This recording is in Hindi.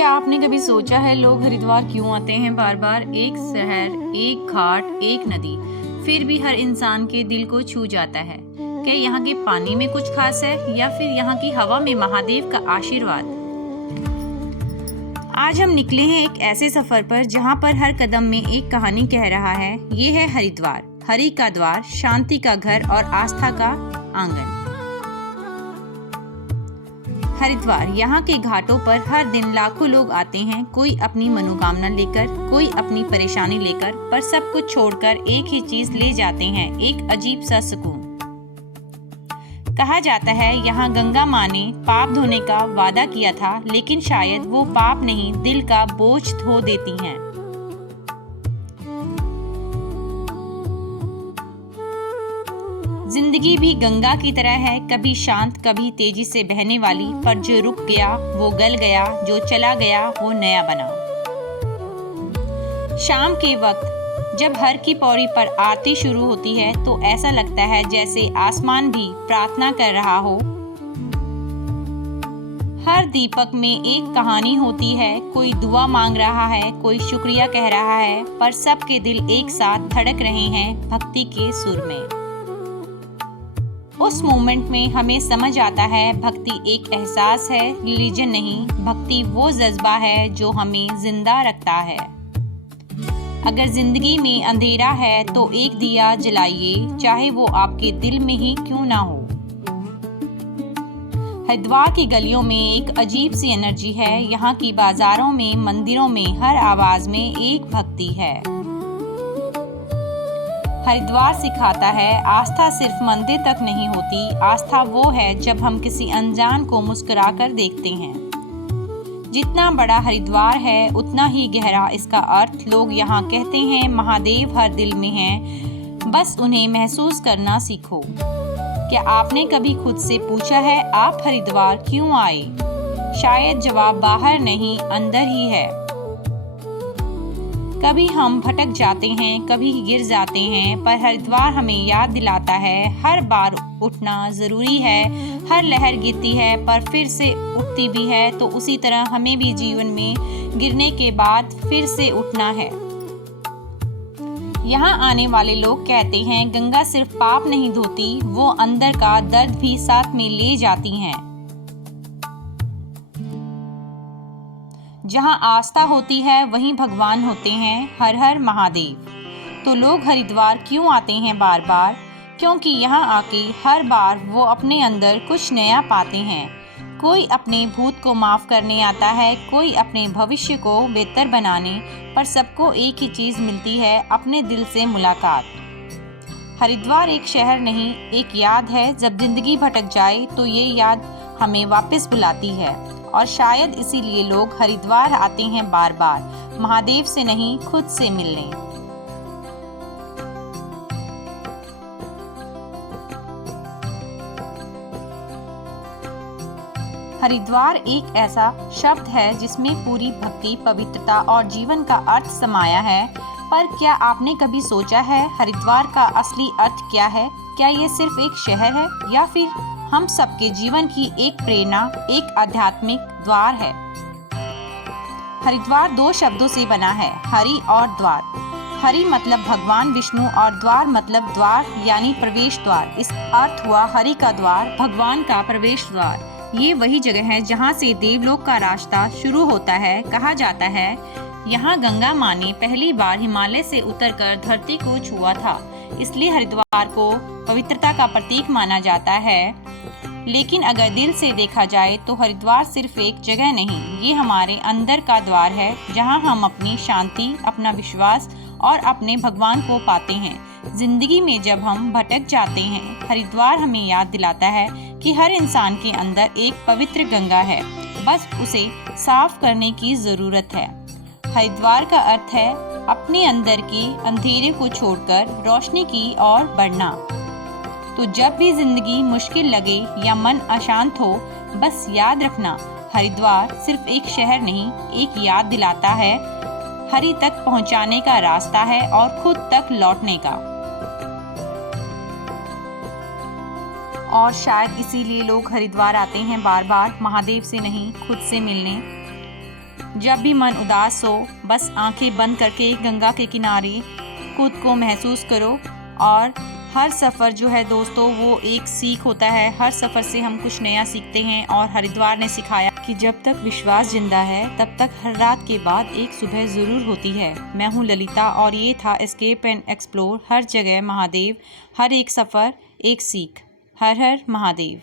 क्या आपने कभी सोचा है लोग हरिद्वार क्यों आते हैं बार बार? एक शहर, एक घाट, एक नदी, फिर भी हर इंसान के दिल को छू जाता है। क्या यहाँ के पानी में कुछ खास है या फिर यहाँ की हवा में महादेव का आशीर्वाद? आज हम निकले हैं एक ऐसे सफर पर जहाँ पर हर कदम में एक कहानी कह रहा है। ये है हरिद्वार, हरि का द्वार, शांति का घर और आस्था का आंगन। हरिद्वार, यहाँ के घाटों पर हर दिन लाखों लोग आते हैं, कोई अपनी मनोकामना लेकर, कोई अपनी परेशानी लेकर, पर सब कुछ छोड़कर एक ही चीज ले जाते हैं, एक अजीब सा सुकून। कहा जाता है यहाँ गंगा माँ ने पाप धोने का वादा किया था, लेकिन शायद वो पाप नहीं, दिल का बोझ धो देती हैं। जिंदगी भी गंगा की तरह है, कभी शांत कभी तेजी से बहने वाली, पर जो रुक गया वो गल गया, जो चला गया वो नया बना। शाम के वक्त जब हर की पौड़ी पर आरती शुरू होती है तो ऐसा लगता है जैसे आसमान भी प्रार्थना कर रहा हो। हर दीपक में एक कहानी होती है, कोई दुआ मांग रहा है, कोई शुक्रिया कह रहा है, पर सबके दिल एक साथ धड़क रहे हैं भक्ति के सुर में। उस मोमेंट में हमें समझ आता है भक्ति एक एहसास है, रिलीजन नहीं। भक्ति वो जज्बा है जो हमें जिंदा रखता है। अगर जिंदगी में अंधेरा है तो एक दिया जलाइए, चाहे वो आपके दिल में ही क्यों ना हो। हरिद्वार की गलियों में एक अजीब सी एनर्जी है। यहाँ की बाजारों में, मंदिरों में, हर आवाज में एक भक्ति है। हरिद्वार सिखाता है आस्था सिर्फ मंदिर तक नहीं होती, आस्था वो है जब हम किसी अनजान को मुस्कुराकर देखते हैं। जितना बड़ा हरिद्वार है उतना ही गहरा इसका अर्थ। लोग यहाँ कहते हैं महादेव हर दिल में हैं, बस उन्हें महसूस करना सीखो। क्या आपने कभी खुद से पूछा है आप हरिद्वार क्यों आए? शायद जवाब बाहर नहीं, अंदर ही है। कभी हम भटक जाते हैं, कभी गिर जाते हैं, पर हरिद्वार हमें याद दिलाता है हर बार उठना जरूरी है। हर लहर गिरती है पर फिर से उठती भी है, तो उसी तरह हमें भी जीवन में गिरने के बाद फिर से उठना है। यहाँ आने वाले लोग कहते हैं गंगा सिर्फ पाप नहीं धोती, वो अंदर का दर्द भी साथ में ले जाती हैं। जहाँ आस्था होती है वहीं भगवान होते हैं। हर हर महादेव। तो लोग हरिद्वार क्यों आते हैं बार बार? क्योंकि यहाँ आके हर बार वो अपने अंदर कुछ नया पाते हैं। कोई अपने भूत को माफ करने आता है, कोई अपने भविष्य को बेहतर बनाने, पर सबको एक ही चीज मिलती है, अपने दिल से मुलाकात। हरिद्वार एक शहर नहीं, एक याद है। जब जिंदगी भटक जाए तो ये याद हमें वापस बुलाती है, और शायद इसीलिए लोग हरिद्वार आते हैं बार बार, महादेव से नहीं, खुद से मिलने। हरिद्वार एक ऐसा शब्द है जिसमें पूरी भक्ति, पवित्रता और जीवन का अर्थ समाया है। पर क्या आपने कभी सोचा है हरिद्वार का असली अर्थ क्या है? क्या ये सिर्फ एक शहर है या फिर हम सबके जीवन की एक प्रेरणा, एक आध्यात्मिक द्वार है? हरिद्वार दो शब्दों से बना है, हरि और द्वार। हरि मतलब भगवान विष्णु और द्वार मतलब द्वार यानी प्रवेश द्वार। इस अर्थ हुआ हरि का द्वार, भगवान का प्रवेश द्वार। ये वही जगह है जहाँ से देवलोक का रास्ता शुरू होता है। कहा जाता है यहाँ गंगा माँ ने पहली बार हिमालय से उतरकर धरती को छुआ था, इसलिए हरिद्वार को पवित्रता का प्रतीक माना जाता है। लेकिन अगर दिल से देखा जाए तो हरिद्वार सिर्फ एक जगह नहीं, ये हमारे अंदर का द्वार है, जहाँ हम अपनी शांति, अपना विश्वास और अपने भगवान को पाते हैं। जिंदगी में जब हम भटक जाते हैं, हरिद्वार हमें याद दिलाता है कि हर इंसान के अंदर एक पवित्र गंगा है, बस उसे साफ करने की जरूरत है। हरिद्वार का अर्थ है अपने अंदर की अंधेरे को छोड़कर रोशनी की ओर बढ़ना। तो जब भी जिंदगी मुश्किल लगे या मन अशांत हो, बस याद रखना हरिद्वार सिर्फ एक शहर नहीं, एक याद दिलाता है, हरि तक पहुंचाने का रास्ता है और खुद तक लौटने का। और शायद इसीलिए लोग हरिद्वार आते हैं बार बार, महादेव से नहीं, खुद से मिलने। जब भी मन उदास हो बस आंखें बंद करके गंगा के किनारे खुद को महसूस करो। और हर सफ़र जो है दोस्तों वो एक सीख होता है, हर सफ़र से हम कुछ नया सीखते हैं। और हरिद्वार ने सिखाया कि जब तक विश्वास जिंदा है तब तक हर रात के बाद एक सुबह ज़रूर होती है। मैं हूँ ललिता और ये था एस्केप एंड एक्सप्लोर। हर जगह महादेव, हर एक सफ़र एक सीख। हर हर महादेव।